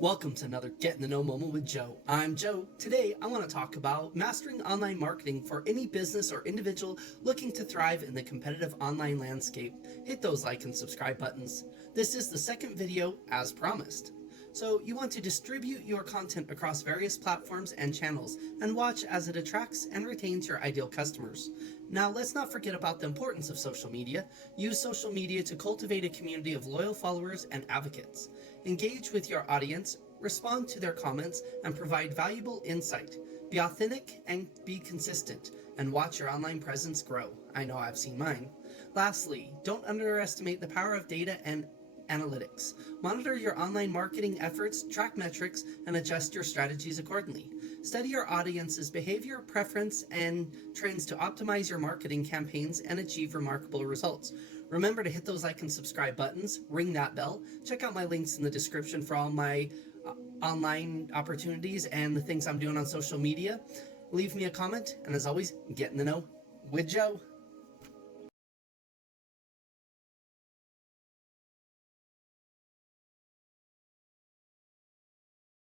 Welcome to another Get in the Know moment with Joe. I'm Joe. Today I want to talk about mastering online marketing for any business or individual looking to thrive in the competitive online landscape. Hit those like and subscribe buttons. This is the second video as promised. So you want to distribute your content across various platforms and channels and watch as it attracts and retains your ideal customers. Now let's not forget about the importance of social media. Use social media to cultivate a community of loyal followers and advocates. Engage with your audience, respond to their comments, and provide valuable insight. Be authentic and be consistent, and watch your online presence grow. I know I've seen mine. Lastly, don't underestimate the power of data and analytics. Monitor your online marketing efforts, track metrics, and adjust your strategies accordingly. Study your audience's behavior, preference, and trends to optimize your marketing campaigns and achieve remarkable results. Remember to hit those like and subscribe buttons, ring that bell, check out my links in the description for all my online opportunities and the things I'm doing on social media. Leave me a comment, and as always, get in the know with Joe.